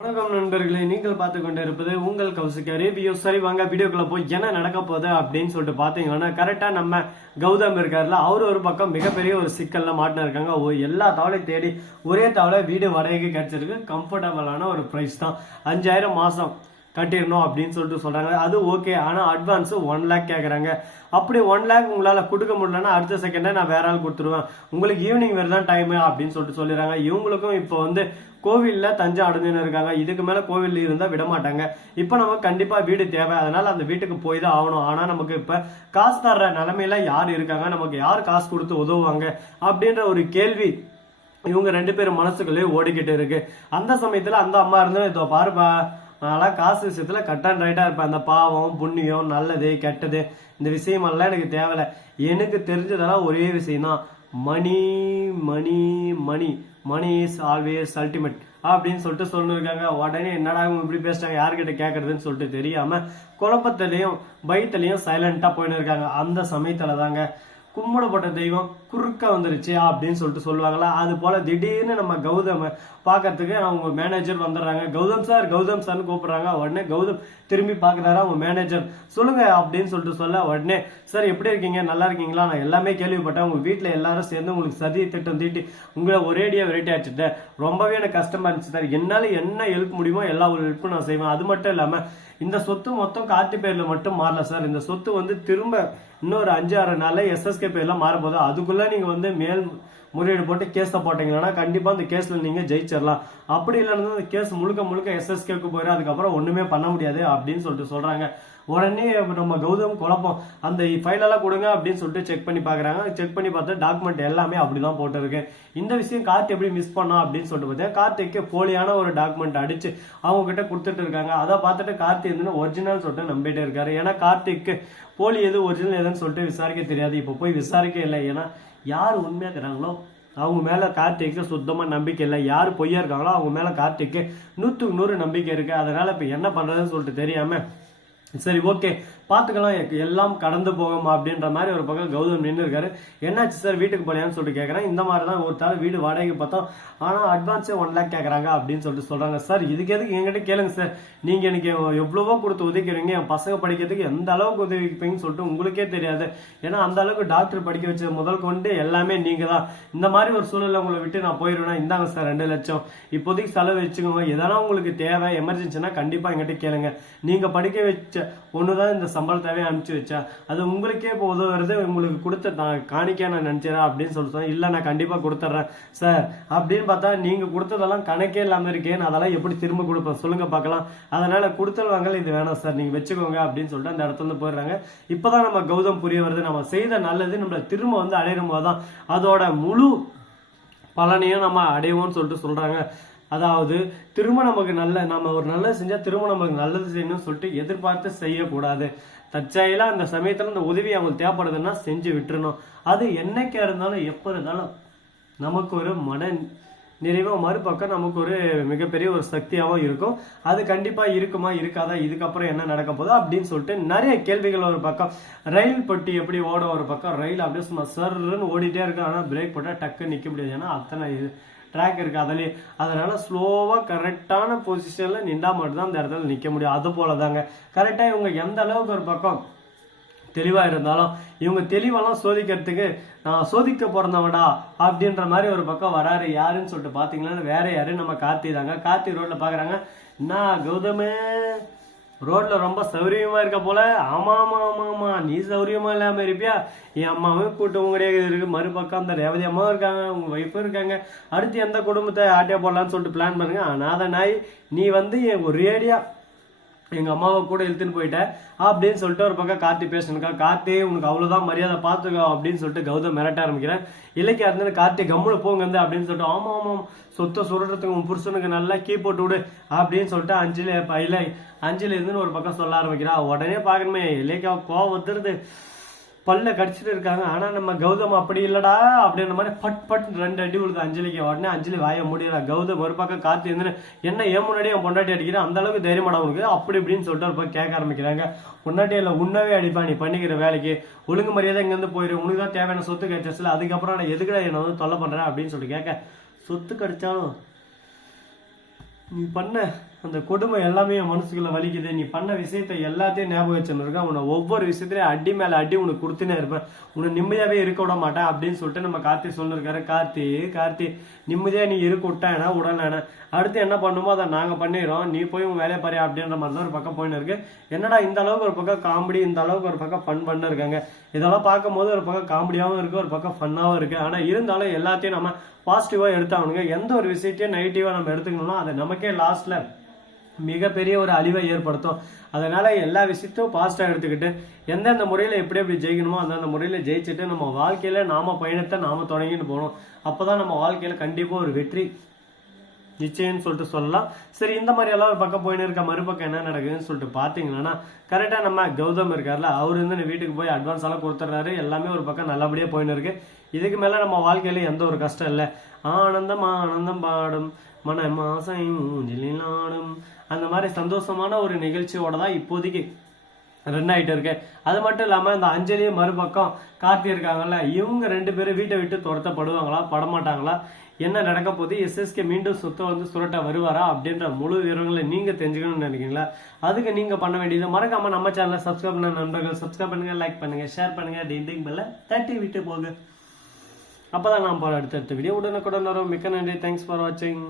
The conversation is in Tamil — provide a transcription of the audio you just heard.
வணக்கம் நண்பர்களே நீங்கள் பார்த்து கொண்டு இருப்பது உங்கள் கௌசிக்க ரிவ்யூ சரி வாங்க வீடியோக்குள்ள போய் என்ன நடக்க போகுது அப்படின்னு சொல்லிட்டு பார்த்தீங்கன்னா கரெக்டாக நம்ம கௌதம் இருக்காருல அவர் ஒரு பக்கம் மிகப்பெரிய ஒரு சிக்கலில் மாட்டினிருக்காங்க ஓ எல்லா தவளையும் தேடி ஒரே தவளை வீடு வாடகைக்கு கிடச்சிருக்கு. கம்ஃபர்டபுளான ஒரு ப்ரைஸ் தான். அஞ்சாயிரம் மாதம் கட்டிடணும் அப்படின்னு சொல்லிட்டு சொல்றாங்க. அது ஓகே ஆனால் அட்வான்ஸ் ஒன் லேக் கேட்குறாங்க அப்படி ஒன் லேக் உங்களால் கொடுக்க முடியலன்னா அடுத்த செகண்டே நான் வேற ஆள் கொடுத்துருவேன். உங்களுக்கு ஈவினிங் வேறு தான் டைம் அப்படின்னு சொல்லிட்டு சொல்லிடுறாங்க. இவங்களுக்கும் இப்போ வந்து கோவிலில் தஞ்சை அடைஞ்சுன்னு இருக்காங்க. இதுக்கு மேலே கோவில் இருந்தால் விட மாட்டாங்க. இப்போ நமக்கு கண்டிப்பாக வீடு தேவை. அதனால அந்த வீட்டுக்கு போய் தான் ஆகணும். ஆனால் நமக்கு இப்போ காசு தர்ற நிலமையில யார் இருக்காங்க? நமக்கு யார் காசு கொடுத்து உதவுவாங்க? அப்படின்ற ஒரு கேள்வி இவங்க ரெண்டு பேரும் மனசுக்குள்ளேயே ஓடிக்கிட்டு இருக்கு. அந்த சமயத்தில் அந்த அம்மா இருந்து இதோ பாருப்பா அதனால் காசு விஷயத்தில் கட் அண்ட் ரைட்டாக இருப்பேன். அந்த பாவம் புண்ணியம் நல்லது கெட்டது இந்த விஷயமெல்லாம் எனக்கு தேவையில்லை. எனக்கு தெரிஞ்சதெல்லாம் ஒரே விஷயம்தான். Money money money. Money is always ultimate அப்படின்னு சொல்லிட்டு சொல்லிருக்காங்க. உடனே என்னடா இவங்க இப்படி பேசிட்டாங்க யார்கிட்ட கேட்கறதுன்னு சொல்லிட்டு தெரியாம குழப்பத்திலையும் பயத்திலையும் சைலண்டா போயின்னு இருக்காங்க. அந்த சமயத்துல தாங்க கும்பிடப்பட்ட தெய்வம் குறுக்க வந்துருச்சு அப்படின்னு சொல்லிட்டு சொல்லுவாங்களா அது போல திடீர்னு நம்ம கௌதம் பார்க்கறதுக்கு அவங்க மேனேஜர் வந்துடுறாங்க. கௌதம் சார் கௌதம் சார்னு கூப்பிடுறாங்க. உடனே கௌதம் திரும்பி பார்க்குறாரு அவங்க மேனேஜர் சொல்லுங்க அப்படின்னு சொல்லிட்டு சொல்ல உடனே சார் எப்படி இருக்கீங்க? நல்லா இருக்கீங்களா? நான் எல்லாமே கேள்விப்பட்டேன். உங்க வீட்டில் எல்லாரும் சேர்ந்து உங்களுக்கு சதி திட்டம் தீட்டி உங்களை ஒரேடியா வெரைட்டி ஆச்சுட்டேன் ரொம்பவே எனக்கு கஷ்டமா இருந்துச்சு சார் என்னால என்ன ஹெல்ப் முடியுமோ எல்லா ஒரு ஹெல்ப்பும் நான் செய்வேன். அது மட்டும் இல்லாம இந்த சொத்து மொத்தம் கார்த்தி பேர்ல மட்டும் மாறல சார் இந்த சொத்து வந்து திரும்ப இன்னொரு அஞ்சு ஆறு நாள்ல எஸ்எஸ்கே பேர்ல மாற போகுது அதுக்குள்ள நீங்க வந்து மேல் முறையீடு போட்டு கேஸை போட்டீங்கன்னா கண்டிப்பா அந்த கேஸ்ல நீங்க ஜெயிச்சிடலாம் அப்படி இல்லைன்னா அந்த கேஸ் முழுக்க முழுக்க எஸ்எஸ்கேக்கு போயிடும் அதுக்கப்புறம் ஒண்ணுமே பண்ண முடியாது அப்படின்னு சொல்லிட்டு சொல்றாங்க. உடனே நம்ம கௌதம் குழப்பம் அந்த ஃபைலெல்லாம் கொடுங்க அப்படின்னு சொல்லிட்டு செக் பண்ணி பார்க்குறாங்க. செக் பண்ணி பார்த்தா டாக்குமெண்ட் எல்லாமே அப்படிதான் போட்டிருக்கு. இந்த விஷயம் கார்த்தி எப்படி மிஸ் பண்ணா அப்படின்னு சொல்லிட்டு பார்த்தீங்கன்னா கார்த்திக்கு போலியான ஒரு டாக்குமெண்ட் அடிச்சு அவங்க கிட்ட கொடுத்துட்டு இருக்காங்க. அதை பார்த்துட்டு கார்த்தி வந்து ஒரிஜினல் சொல்லிட்டு நம்பிட்டு இருக்காரு. ஏன்னா கார்த்திக்கு போலி எது ஒரிஜினல் எதுன்னு சொல்லிட்டு விசாரிக்க தெரியாது. இப்போ போய் விசாரிக்க இல்லை. ஏன்னா யார் உண்மையாக இருக்கிறாங்களோ அவங்க மேலே கார்த்திக்கு சுத்தமாக நம்பிக்கை இல்லை. யார் பொய்யா இருக்காங்களோ அவங்க மேலே கார்த்திக்கு நூற்றுக்கு நூறு நம்பிக்கை இருக்குது அதனால் இப்போ என்ன பண்ணுறதுன்னு சொல்லிட்டு தெரியாமல் சரி ஓகே பார்த்துக்கலாம் எ- எல்லாம் கடந்து போகும் அப்படின்ற மாதிரி ஒரு பக்கம் கௌதம் நின்று இருக்காரு. என்னாச்சு சார் வீட்டுக்கு போலையான்னு சொல்லிட்டு கேட்குறேன் இந்த மாதிரி தான் ஒரு வீடு வாடகைக்கு பார்த்தோம். ஆனால் அட்வான்ஸே ஒன் லேக் கேட்குறாங்க அப்படின்னு சொல்லிட்டு சொல்கிறாங்க சார் இதுக்கு எதுக்கு என்கிட்ட கேளுங்க சார் நீங்கள் எனக்கு எவ்வளவோ கொடுத்து உதவிக்கிறீங்க. என் பசங்க படிக்கிறதுக்கு எந்த அளவுக்கு உதவிப்பீங்கன்னு சொல்லிட்டு உங்களுக்கே தெரியாது. ஏன்னா அந்த அளவுக்கு டாக்டர் படிக்க வச்ச முதல் கொண்டு எல்லாமே நீங்கள் தான் இந்த மாதிரி ஒரு சூழ்நிலை உங்களை விட்டு நான் போயிடுவேன்னா இந்தாங்க சார் ரெண்டு லட்சம். இப்போதைக்கு செலவு வச்சுக்கோங்க. எதனா உங்களுக்கு தேவை எமர்ஜென்சினா கண்டிப்பாக என்கிட்ட கேளுங்க. நீங்கள் படிக்க வச்ச ஒன்று தான் இந்த சம்பளத்தாவே அனுப்பிச்சு வச்சா அது உங்களுக்கே இப்போ உதவுறது உங்களுக்கு கொடுத்த நான் காணிக்க நான் நினச்சிடறேன் அப்படின்னு சொல்லிட்டு இல்லை நான் கண்டிப்பாக கொடுத்துட்றேன் சார். அப்படின்னு பார்த்தா நீங்கள் கொடுத்ததெல்லாம் கணக்கே இல்லாமல் இருக்கேன். அதெல்லாம் எப்படி திரும்ப கொடுப்பேன்? சொல்லுங்கள் பார்க்கலாம். அதனால் கொடுத்தல் வாங்கல இது வேணாம் சார். நீங்கள் வச்சுக்கோங்க அப்படின்னு சொல்லிட்டு அந்த இடத்துல போயிடுறாங்க. இப்போ தான் நம்ம கௌதம் புரிய வருது. நம்ம செய்த நல்லது நம்மளை திரும்ப வந்து அடையும் போது தான் அதோட முழு பலனையும் நம்ம அடைவோம்னு சொல்லிட்டு சொல்கிறாங்க அதாவது திரும்ப நமக்கு நல்ல நம்ம ஒரு நல்லது செஞ்சால் திரும்ப நமக்கு நல்லது செய்யணும்னு சொல்லிட்டு எதிர்பார்த்து செய்யக்கூடாது. தற்செயலாக அந்த சமயத்தில் இந்த உதவி அவங்களுக்கு தேவைப்படுதுன்னா செஞ்சு விட்டுறணும். அது என்னைக்கா இருந்தாலும் எப்போ இருந்தாலும் நமக்கு ஒரு மன நிறைவாக மறுபக்கம் நமக்கு ஒரு மிகப்பெரிய ஒரு சக்தியாகவும் இருக்கும். அது கண்டிப்பாக இருக்குமா இருக்காதா இதுக்கப்புறம் என்ன நடக்க போதோ அப்படின்னு சொல்லிட்டு நிறைய கேள்விகள் ஒரு பக்கம். ரயில் பட்டி எப்படி ஓட ஒரு பக்கம். ரயில் அப்படியே சும்மா சர்ன்னு ஓடிட்டே இருக்கு. ஆனால் பிரேக் போட்டால் டக்கு நிற்க முடியாது. ஏன்னா அத்தனை இது ட்ராக் இருக்குது அதுலயே. அதனால் ஸ்லோவாக கரெக்டான பொசிஷனில் நின்றா மட்டும்தான் அந்த இடத்துல நிற்க முடியும். அது போல தாங்க கரெக்டாக இவங்க எந்த அளவுக்கு ஒரு பக்கம் தெளிவாக இருந்தாலும் இவங்க தெளிவெல்லாம் சோதிக்கிறதுக்கு நான் சோதிக்க பிறந்தவடா அப்படின்ற மாதிரி ஒரு பக்கம் வராரு யாருன்னு சொல்லிட்டு பாத்தீங்கன்னா வேற யாரு? நம்ம கார்த்தி தாங்க. கார்த்தி ரோட்ல பாக்குறாங்க. என்ன கௌதமே ரோட்ல ரொம்ப சௌரியமா இருக்க போல. ஆமா ஆமா ஆமா ஆமா. நீ சௌரியமா இல்லாம இருப்பியா? என் அம்மாவும் கூட்டு கிடையாது இருக்கு. மறுபக்கம் அந்த ரேவதி அம்மாவும் இருக்காங்க உங்க ஒய்ஃபும் இருக்காங்க. அடுத்து எந்த குடும்பத்தை ஆட்டியா போடலாம்னு சொல்லிட்டு பிளான் பண்ணுங்க. அனாத நாய் நீ வந்து என் எங்கள் அம்மாவை கூட இழுத்துன்னு போயிட்டேன் அப்படின்னு சொல்லிட்டு ஒரு பக்கம் கார்த்தி பேசணுக்கா கார்த்தி உனக்கு அவ்வளோதான் மரியாதை பார்த்துக்கோ அப்படின்னு சொல்லிட்டு கௌதம் மிரட்ட ஆரம்பிக்கிறேன் இலக்கியா இருந்து கார்த்தி கம்முனு போங்க வந்து அப்படின்னு சொல்லிட்டு ஆமாம் ஆமாம் சொத்தை சுருடுறதுக்கு உன் புருஷனுக்கு நல்லா கீ போட்டு விடு அப்படின்னு சொல்லிட்டு அஞ்சலி இல்ல அஞ்சலி இருந்துன்னு ஒரு பக்கம் சொல்ல ஆரம்பிக்கிறா உடனே பார்க்கணுமே இலக்கியா கோவம் வந்துருது. பல்ல கடிச்சிட்டு இருக்காங்க. ஆனா நம்ம கௌதம் அப்படி இல்லடா அப்படின்ற மாதிரி பட் பட் ரெண்டு அடி விழுது அஞ்சலிக்கு. உடனே அஞ்சலி வாய முடியல கௌதம் ஒரு பக்கம் காத்து இருந்து என்ன ஏன் முன்னாடி என் பொண்டாட்டி அடிக்கிறேன் அந்த அளவுக்கு தைரியமாடா உனக்கு. அப்படி இப்படின்னு சொல்லிட்டு ஒரு பக்கம் கேட்க ஆரம்பிக்கிறாங்க. பொண்டாட்டி இல்லை உன்னவே அடிப்பா நீ பண்ணிக்கிற வேலைக்கு. ஒழுங்கு மரியாதை இங்கேருந்து போயிடும் உனக்கு தான் தேவையான சொத்து கிடைச்சல அதுக்கப்புறம் நான் எதுக்குடா என்ன வந்து தொல்லை பண்ணுறேன் அப்படின்னு சொல்லிட்டு கேட்க சொத்து கிடைச்சாலும் நீ பண்ண. அந்த கொடுமை எல்லாமே என் மனசுக்குள்ள வலிக்குது. நீ பண்ண விஷயத்த எல்லாத்தையும் ஞாபகம் வச்சுருக்க உன்னை ஒவ்வொரு விஷயத்துலையும் அடி மேல அடி உனக்கு கொடுத்துனே இருப்பேன். உன்னை நிம்மதியாவே இருக்க விட மாட்டேன் அப்படின்னு சொல்லிட்டு நம்ம கார்த்தி சொல்லிருக்காரு. கார்த்தி கார்த்தி நிம்மதியா நீ இருக்க விட்டானா உடனே அடுத்து என்ன பண்ணுமோ அதை நாங்க பண்ணிடுறோம். நீ போய் உன் வேலையை பாரு அப்படின்ற மாதிரி தான் ஒரு பக்கம் போயின்னு இருக்கு. என்னடா இந்த அளவுக்கு ஒரு பக்கம் காமெடி இந்த அளவுக்கு ஒரு பக்கம் ஃபன் பண்ண இருக்காங்க. இதெல்லாம் பார்க்கும்போது ஒரு பக்கம் காமெடியாகவும் இருக்கு ஒரு பக்கம் ஃபன்னாகவும் இருக்கு. ஆனா இருந்தாலும் எல்லாத்தையும் நம்ம பாசிட்டிவா எடுத்தாகணுங்க. எந்த ஒரு விஷயத்தையும் நெகட்டிவா நம்ம எடுத்துக்கணும்னா அது நமக்கே லாஸ்ட்ல மிகப்பெரிய ஒரு அழிவை ஏற்படுத்தும். அதனால எல்லா விஷயத்தையும் பாசிட்டிவா எடுத்துக்கிட்டு எந்தெந்த முறையில் எப்படி எப்படி ஜெயிக்கணுமோ அந்தந்த முறையில் ஜெயிச்சுட்டு நம்ம வாழ்க்கையில நாம பயணத்தை நாம தொடங்கிட்டு போகணும். அப்பதான் நம்ம வாழ்க்கையில கண்டிப்பாக ஒரு வெற்றி. நிச்சயம்னு சொல்லிட்டு சொல்லலாம். சரி இந்த மாதிரி எல்லாம் ஒரு பக்கம் போயின்னு இருக்க மறுபக்கம் என்ன நடக்குதுன்னு சொல்லிட்டு பார்த்தீங்கன்னா கரெக்டாக நம்ம கௌதம் இருக்கார்ல அவர் வந்து வீட்டுக்கு போய் அட்வான்ஸ் எல்லாம் கொடுத்துட்றாரு. எல்லாமே ஒரு பக்கம் நல்லபடியாக போயின்னு இருக்கு. இதுக்கு மேலே நம்ம வாழ்க்கையில எந்த ஒரு கஷ்டம் இல்லை. ஆனந்தம் ஆனந்தம் பாடும். மன மாசை மூஞ்சிலில் ஆடும் அந்த மாதிரி சந்தோஷமான ஒரு நிகழ்ச்சியோட தான் இப்போதைக்கு ரன் ஆகிட்டு இருக்கு. அது மட்டும் இல்லாமல் இந்த அஞ்சலியும் மறுபக்கம் கார்த்தி இருக்காங்கல்ல இவங்க ரெண்டு பேரும் வீட்டை விட்டு துரத்தப்படுவாங்களா படமாட்டாங்களா? என்ன நடக்க போகுது? எஸ்எஸ்கே மீண்டும் சுத்த வந்து சுரட்ட வருவாரா? அப்படின்ற முழு விவரங்களை நீங்கள் தெரிஞ்சுக்கணும்னு நினைக்கிறீங்களா? அதுக்கு நீங்கள் பண்ண வேண்டியது மறக்காம நம்ம சேனலை சப்ஸ்கிரைப் பண்ண நண்பர்கள் சப்ஸ்கிரைப் பண்ணுங்கள் லைக் பண்ணுங்கள் ஷேர் பண்ணுங்கள் டிண்டிங் பெல்ல தட்டி விட்டு போகுது அப்போ தான் நான் போகிற அடுத்தடுத்த வீடியோ உடனுக்குடன் வரும். மிக்க நன்றி. தேங்க்ஸ் ஃபார் வாட்சிங்